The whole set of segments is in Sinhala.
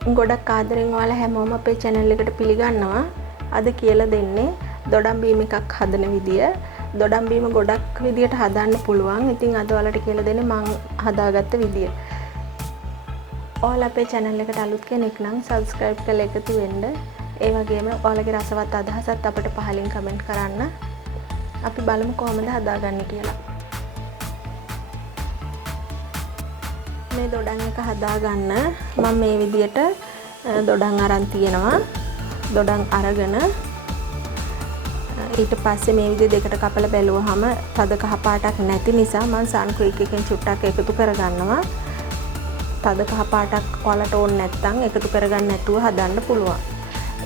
ගොඩක් ආදරෙන් ඔයාලා හැමෝම අපේ channel එකට පිළිගන්නවා. අද කියලා දෙන්නේ දොඩම් බීම එකක් හදන විදිය. දොඩම් බීම ගොඩක් විදියට හදන්න පුළුවන්. ඉතින් අද ඔයාලට කියලා දෙන්නේ මම හදාගත්ත විදිය. ඔයාලා අපේ channel එකට අලුත් කෙනෙක් නම් subscribe කරලා එකතු වෙන්න. ඒ වගේම ඔයාලගේ රසවත් අදහසත් අපිට පහලින් comment කරන්න. අපි බලමු කොහොමද හදාගන්නේ කියලා. මේ දොඩම් එක හදාගන්න මම මේ විදියට දොඩම් අරන් තියෙනවා. දොඩම් අරගෙන ඊට පස්සේ මේ විදිහ දෙකට කපලා බැලුවාම තද කහ පාටක් නැති නිසා මම සන්ක්‍රීක් එකෙන් චුට්ටක් එකතු කරගන්නවා. තද කහ පාටක් ඔයාලට ඕන නැත්නම් එකතු කරගන්න නැතුව හදන්න පුළුවන්.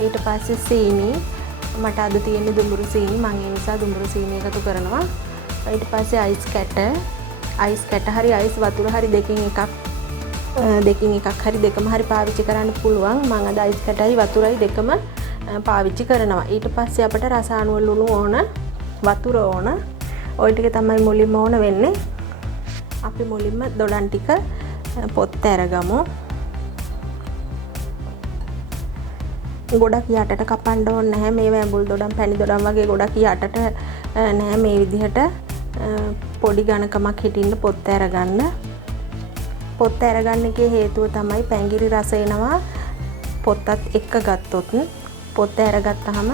ඊට පස්සේ සීනි මට අද තියෙන්නේ දුඹුරු සීනි. මම ඒ නිසා දුඹුරු සීනි එකතු කරනවා. ඊට පස්සේ අයිස් කැට හරි අයිස් වතුර හරි දෙකකින් එකක් හරි දෙකම හරි පාවිච්චි කරන්න පුළුවන්. මම අද අයිස් කැටයි වතුරයි දෙකම පාවිච්චි කරනවා. ඊට පස්සේ අපිට රස අණුව ලුණු ඕන, වතුර ඕන. ওই ටික තමයි මුලින්ම ඕන වෙන්නේ. අපි මුලින්ම දොඩම් ටික පොත්ත අරගමු. ගොඩක් යටට කපන්න ඕනේ නැහැ. මේ වැඹුල් දොඩම්, පැණි දොඩම් වගේ ගොඩක් යටට නැහැ. මේ විදිහට පොඩි ඝනකමක් හිටින්න පොත්ත අරගන්න. පොත්ත අරගන්න එකේ හේතුව තමයි පැංගිරි රස එනවා පොත්තත් එක්ක ගත්තොත්. පොත්ත අරගත්තාම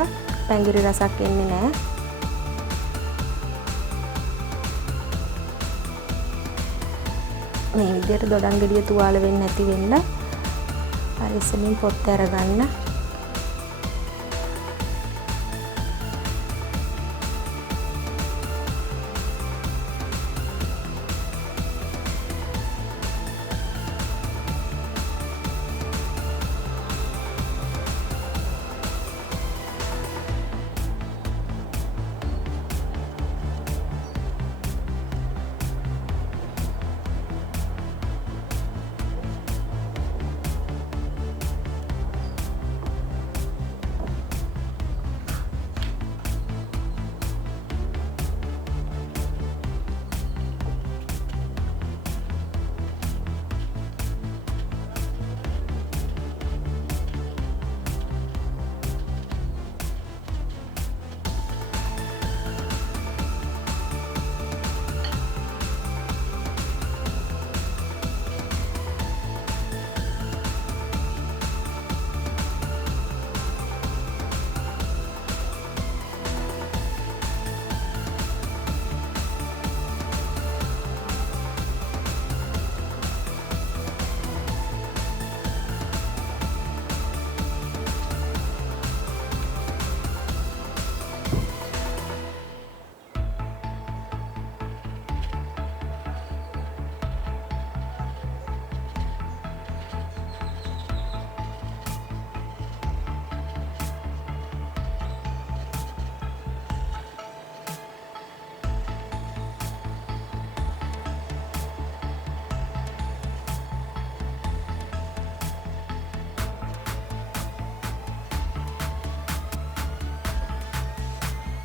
පැංගිරි රසක් එන්නේ නැහැ. මේ විදිහට දොඩම් ගෙඩිය තුවාල වෙන්නේ නැති වෙන්න පරිස්සමින් පොත්ත අරගන්න.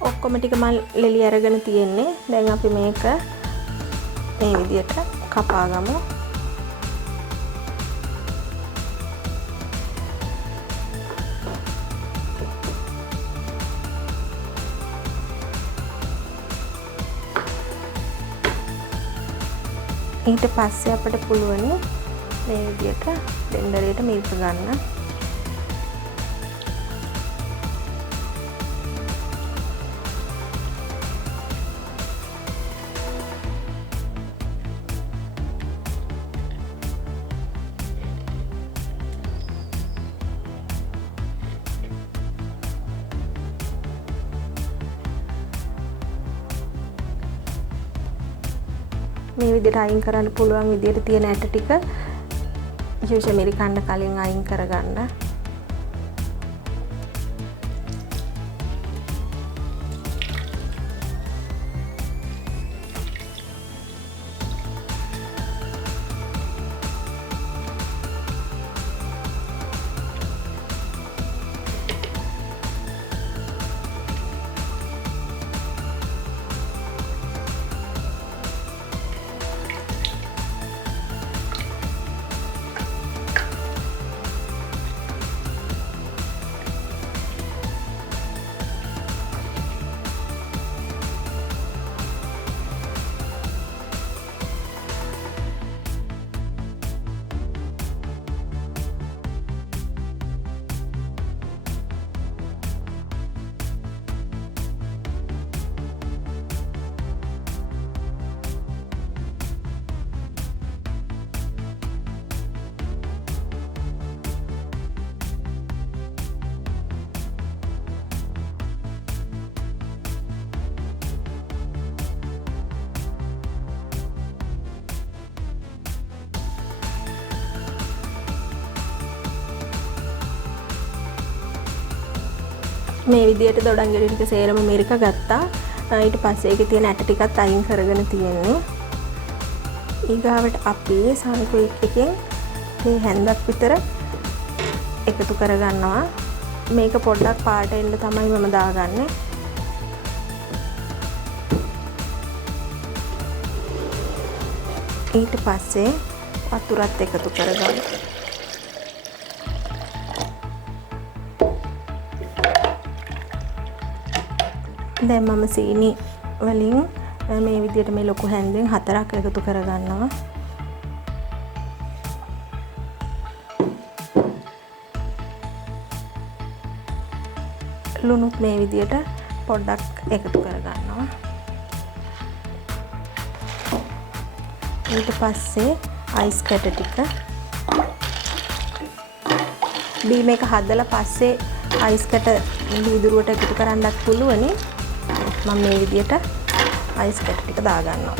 ඔක්කොම ටික මල් ලෙලි අරගෙන තියෙන්නේ. දැන් අපි මේක මේ විදියට කපා ගමු. ඊට පස්සේ අපිට පුළුවන් මේ විදියට බ්ලෙන්ඩරයට මිරික ගන්න. මේ විදිහට අයින් කරන්න පුළුවන් විදිහට තියෙන ඇට ටික යුෂ මිරිකන්න කලින් අයින් කරගන්න. මේ විදිහට දොඩම් ගෙඩි ටික සේරම මිරික ගත්තා. ඊට පස්සේ ඒකේ තියෙන ඇට ටිකත් අයින් කරගෙන තියෙන්නේ. ඊගාවට අපි සන්කුයික් එකෙන් මේ හැන්දක් විතර එකතු කරගන්නවා. මේක පොඩ්ඩක් පාට එන්න තමයි මම දාගන්නේ. ඊට පස්සේ වතුරත් එකතු කරගන්න. දැන් මම සීනි වලින් මේ විදිහට මේ ලොකු හැන්දෙන් 4ක් එකතු කරගන්නවා. ලුණුත් මේ විදිහට පොඩ්ඩක් එකතු කරගන්නවා. ඊට පස්සේ අයිස් කැට ටික බීම එක හදලා පස්සේ අයිස් කැට වීදුරුවට එකතු කරන්නත් පුළුවනි. මම මේ විදිහට අයිස් කැට ටික දාගන්නවා.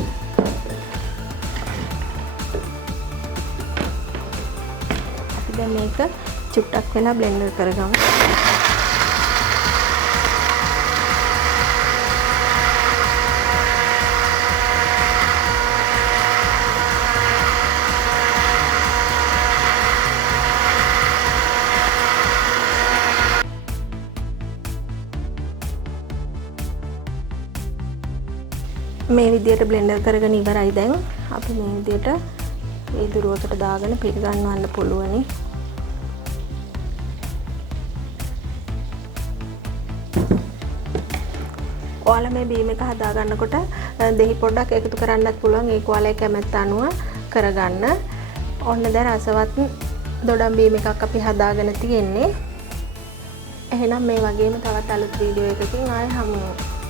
අපි දැන් මේක චුට්ටක් වෙලා බ්ලෙන්ඩර් කරගමු. මේ විදිහට බ්ලෙන්ඩර් කරගෙන ඉවරයි. දැන් අපි මේ විදිහට වීදුරුවකට දාගෙන පිළිගන්නවන්න පුළුවනි. ඔයාලා මේ බීම එක හදා ගන්නකොට දෙහි පොඩ්ඩක් එකතු කරන්නත් පුළුවන්. ඒක ඔයාලගේ කැමැත්ත අනුව කරගන්න. ඔන්න දැන් රසවත් දොඩම් බීම එකක් අපි හදාගෙන තියෙන්නේ. එහෙනම් මේ වගේම තවත් අලුත් වීඩියෝ එකකින් ආයෙ හමු වෙමු.